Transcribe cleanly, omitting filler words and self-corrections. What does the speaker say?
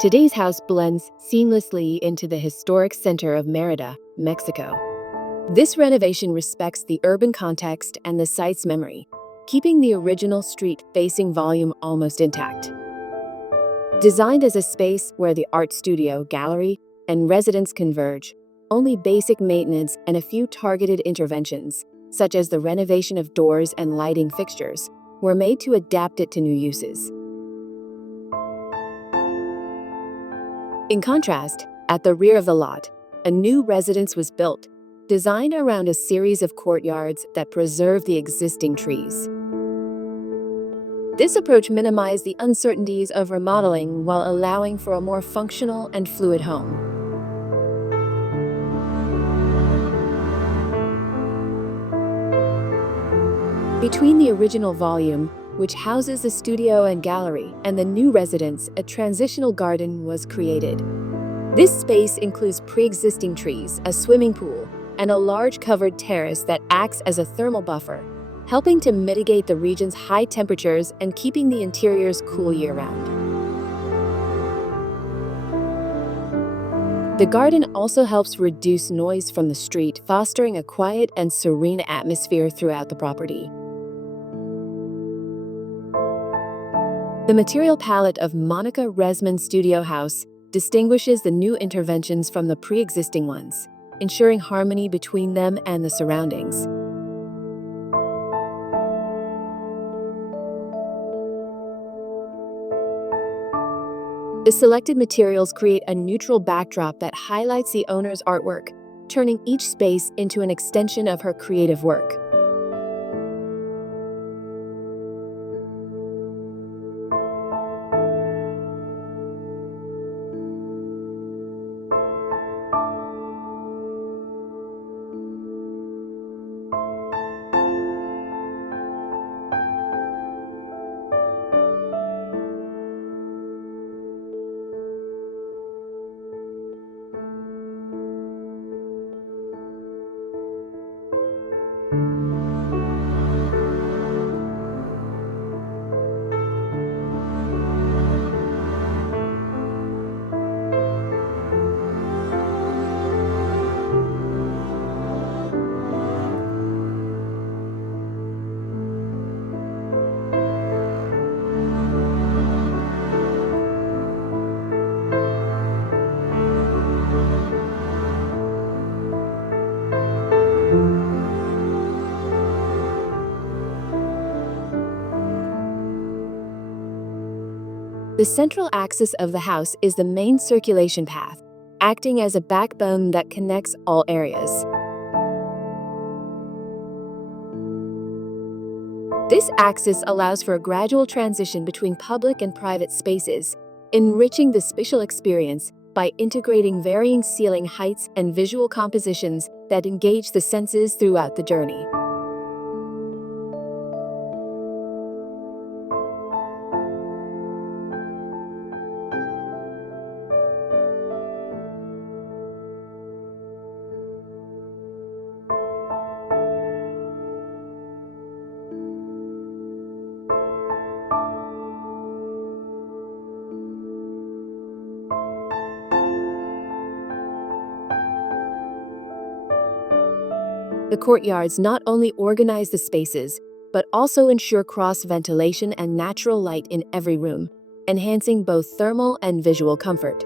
Today's house blends seamlessly into the historic center of Mérida, Mexico. This renovation respects the urban context and the site's memory, keeping the original street-facing volume almost intact. Designed as a space where the art studio, gallery, and residents converge, only basic maintenance and a few targeted interventions, such as the renovation of doors and lighting fixtures, were made to adapt it to new uses. In contrast, at the rear of the lot, a new residence was built, designed around a series of courtyards that preserve the existing trees. This approach minimized the uncertainties of remodeling while allowing for a more functional and fluid home. Between the original volume, which houses the studio and gallery, and the new residence, a transitional garden was created. This space includes pre-existing trees, a swimming pool, and a large covered terrace that acts as a thermal buffer, helping to mitigate the region's high temperatures and keeping the interiors cool year-round. The garden also helps reduce noise from the street, fostering a quiet and serene atmosphere throughout the property. The material palette of Rezman Studio House distinguishes the new interventions from the pre-existing ones, ensuring harmony between them and the surroundings. The selected materials create a neutral backdrop that highlights the owner's artwork, turning each space into an extension of her creative work. The central axis of the house is the main circulation path, acting as a backbone that connects all areas. This axis allows for a gradual transition between public and private spaces, enriching the spatial experience by integrating varying ceiling heights and visual compositions that engage the senses throughout the journey. The courtyards not only organize the spaces, but also ensure cross-ventilation and natural light in every room, enhancing both thermal and visual comfort.